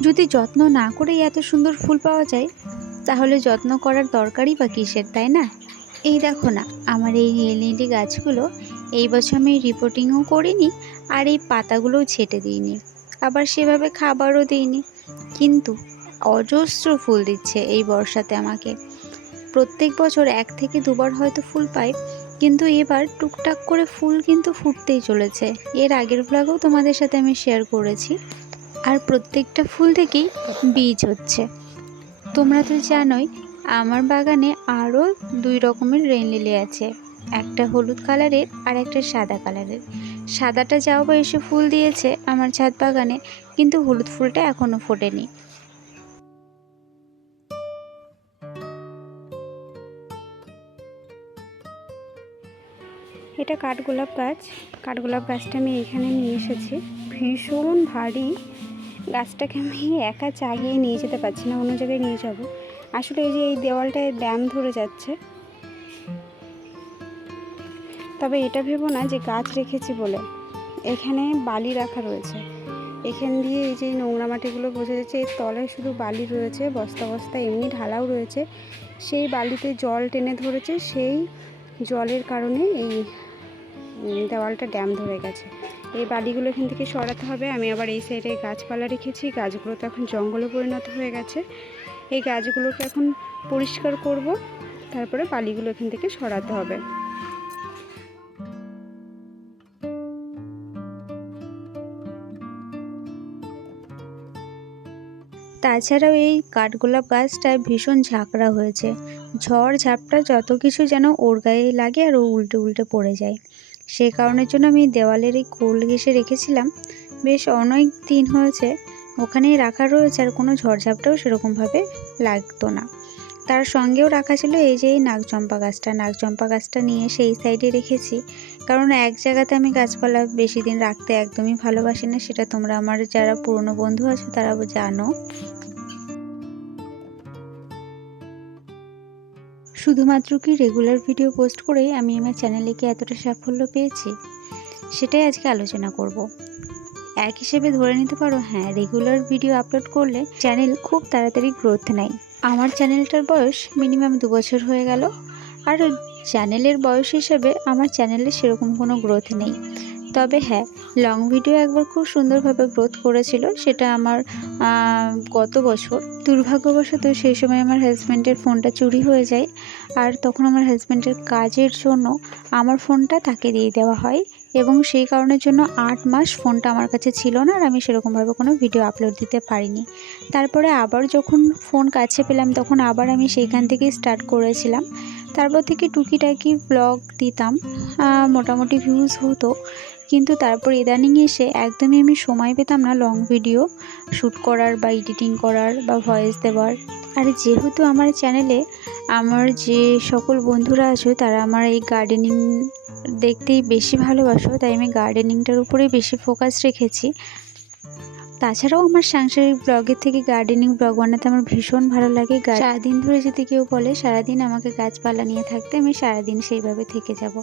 যদি যত্ন না করেই এত সুন্দর ফুল পাওয়া যায়, তাহলে যত্ন করার দরকারই বা কিসের, তাই না? এই দেখো না, আমার এই নীলনীলি গাছগুলো এই বছর আমি রিপোর্টিংও করিনি আর এই পাতাগুলোও ছেটে দিইনি। আবার সেভাবে খাবারও দিইনি। কিন্তু অজস্র ফুল দিচ্ছে এই বর্ষাতে আমাকে। প্রত্যেক বছর এক থেকে দুবার হয়তো ফুল পাই, কিন্তু এবার টুকটাক করে ফুল কিন্তু ফুটতেই চলেছে। এর আগের ব্লগেও তোমাদের সাথে আমি শেয়ার করেছি। আর প্রত্যেকটা ফুল থেকেই বীজ হচ্ছে। তোমরা তো জানোই, আমার বাগানে আরও দুই রকমের রেন লিলি আছে। একটা হলুদ কালারের আর একটা সাদা কালারের। সাদাটা যাও বা এসে ফুল দিয়েছে আমার ছাদ বাগানে, কিন্তু হলুদ ফুলটা এখনও ফোটেনি। এটা কাঠগোলাপ গাছ। কাঠগোলাপ গাছটা আমি এখানে নিয়ে এসেছি। ভীষণ ভারী। গাছটাকে আমি একা চাগিয়ে নিয়ে যেতে পারছি না, অন্য জায়গায় নিয়ে যাব। আসলে এই যে এই দেওয়ালটায় ড্যাম ধরে যাচ্ছে। তবে এটা ভেবো না যে গাছ রেখেছি বলে। এখানে বালি রাখা রয়েছে। এখান দিয়ে এই যে নোংরা মাটিগুলো বোঝা যাচ্ছে, এর তলায় শুধু বালি রয়েছে, বস্তা বস্তা, এমনি ঢালাও রয়েছে। সেই বালিতে জল টেনে ধরেছে, সেই জলের কারণে এই দেওয়ালটা ড্যাম ধরে গেছে। এই বালিগুলো এখান থেকে সরাতে হবে। আমি আবার এই সাইডে গাছপালা রেখেছি। গাছগুলো তো এখন জঙ্গলে পরিণত হয়ে গেছে। এই গাছগুলোকে এখন পরিষ্কার করব। তারপরে বালিগুলো এখান থেকে সরাতে হবে। তাছাড়াও এই কাঠগোলাপ গাছটা ভীষণ ঝাঁকড়া হয়েছে। ঝড় ঝাপটা যত কিছু যেন ওর গায়ে লাগে আর ও উল্টে উল্টে পড়ে যায়। সে কারণের জন্য আমি দেওয়ালের এই কোল ঘেসে রেখেছিলাম। বেশ অনেক দিন হয়েছে ওখানেই রাখা রয়েছে আর কোনো ঝড়ঝাপটাও সেরকমভাবে লাগতো না। তার সঙ্গেও রাখা ছিল এই যে এই নাগচম্পা গাছটা। নাগচম্পা গাছটা নিয়ে সেই সাইডে রেখেছি। কারণ এক জায়গাতে আমি গাছপালা বেশি দিন রাখতে একদমই ভালোবাসি না, সেটা তোমরা আমার যারা পুরনো বন্ধু আছো তারা জানো। শুধুমাত্র কি রেগুলার ভিডিও পোস্ট করেই আমি আমার চ্যানেলে কি এতটা সাফল্য পেয়েছি? সেটাই আজকে আলোচনা করব। এক হিসেবে ধরে নিতে পারো হ্যাঁ রেগুলার ভিডিও আপলোড করলে চ্যানেল খুব তাড়াতাড়ি গ্রোথ নেয়। আমার চ্যানেলটার বয়স মিনিমাম দু বছর হয়ে গেল, আর চ্যানেলের বয়স হিসেবে আমার চ্যানেলে সেরকম কোনো গ্রোথ নেই। তবে হ্যাঁ লং ভিডিও একবার খুব সুন্দরভাবে গ্রোথ করেছিল, সেটা আমার গত বছর। দুর্ভাগ্যবশত সেই সময় আমার হাজব্যান্ডের ফোনটা চুরি হয়ে যায়, আর তখন আমার হাজব্যান্ডের কাজের জন্য আমার ফোনটা তাকে দিয়ে দেওয়া হয়, এবং সেই কারণের জন্য আট মাস ফোনটা আমার কাছে ছিল না, আর আমি সেরকমভাবে কোনো ভিডিও আপলোড দিতে পারিনি। তারপরে আবার যখন ফোন কাছে পেলাম, তখন আবার আমি সেইখান থেকেই স্টার্ট করেছিলাম। তারপর থেকে টুকিটাকি ব্লগ দিতাম মোটামুটি ভিউজ হতো কিন্তু তারপর ইদানিং এসে একদমই আমি সময় পেতাম না লং ভিডিও শ্যুট করার বা এডিটিং করার বা ভয়েস দেওয়ার। আর যেহেতু আমার চ্যানেলে আমার যে সকল বন্ধুরা আছো, তারা আমার এই গার্ডেনিং দেখতেই বেশি ভালোবাসো, তাই আমি গার্ডেনিংটার উপরেই বেশি ফোকাস রেখেছি। তাছাড়াও আমার সাংসারিক ব্লগের থেকে গার্ডেনিং ব্লগ বানাতে আমার ভীষণ ভালো লাগে। সারাদিন ধরে যদি কেউ বলে, সারাদিন আমাকে গাছপালা নিয়ে থাকতে, আমি সারাদিন সেইভাবে থেকে যাব।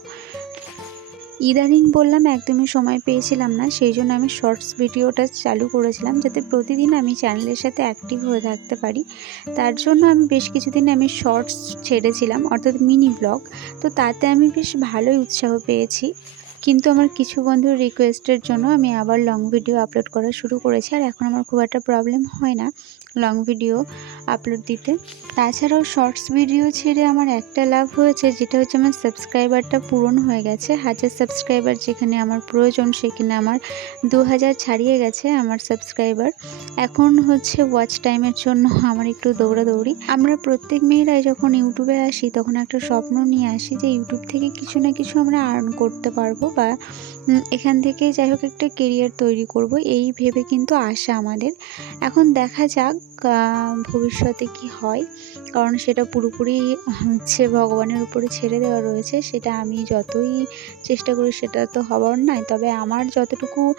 ইদানিং বললাম, একদমই সময় পেয়েছিলাম না, সেই জন্য আমি শর্টস ভিডিওটা চালু করেছিলাম যাতে প্রতিদিন আমি চ্যানেলের সাথে অ্যাক্টিভ হয়ে থাকতে পারি। তার জন্য আমি বেশ কিছুদিন আমি শর্টস ছেড়েছিলাম, অর্থাৎ মিনি ব্লগ। তো তাতে আমি বেশ ভালোই উৎসাহ পেয়েছি। কিন্তু আমার কিছু বন্ধুর রিকোয়েস্টের জন্য আমি আবার লং ভিডিও আপলোড করা শুরু করেছি, আর এখন আমার খুব একটা প্রবলেম হয় না। লং ভিডিও আপলোড দিতে। তাছাড়াও শর্টস ভিডিও ছেড়ে আমার একটা লাভ হয়েছে, যেটা হচ্ছে আমার সাবস্ক্রাইবারটা পূরণ হয়ে গেছে। হাজার সাবস্ক্রাইবার যেখানে আমার প্রয়োজন, সেখানে আমার দু হাজার ছাড়িয়ে গেছে আমার সাবস্ক্রাইবার এখন হচ্ছে ওয়াচ টাইমের জন্য আমার একটু দৌড়াদৌড়ি। আমরা প্রত্যেক মেয়েরাই যখন ইউটিউবে আসি, তখন একটা স্বপ্ন নিয়ে আসি যে ইউটিউব থেকে কিছু না কিছু আমরা আর্ন করতে পারব বা এখান থেকে যাই হোক একটা কেরিয়ার তৈরি করব। এই ভেবে কিন্তু আশা আমাদের। এখন দেখা যাক ভবিষ্যতে কি হয়? কারণ সেটা পুরোপুরি হচ্ছে ভগবানের উপরে ছেড়ে দেওয়া রয়েছে। সেটা আমি যতই চেষ্টা করি সেটা তো হওয়ার নয়। তবে আমার যতটুকু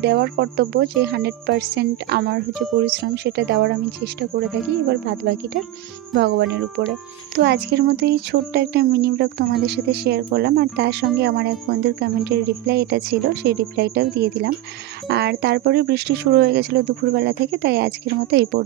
দেওয়ার কর্তব্য যে হান্ড্রেড পারসেন্ট আমার হচ্ছে পরিশ্রম, সেটা দেওয়ার আমি চেষ্টা করে থাকি। এবার বাদ বাকিটা ভগবানের উপরে। তো আজকের মতো এই ছোট্ট একটা মিনি ব্লগ তোমাদের সাথে শেয়ার করলাম। আর তার সঙ্গে আমার এক বন্ধুর কমেন্টের রিপ্লাই এটা ছিল, সেই রিপ্লাইটাও দিয়ে দিলাম। আর তারপরে বৃষ্টি শুরু হয়ে গেছিল দুপুরবেলা থেকে, তাই আজকের মতো এই পর্যন্ত।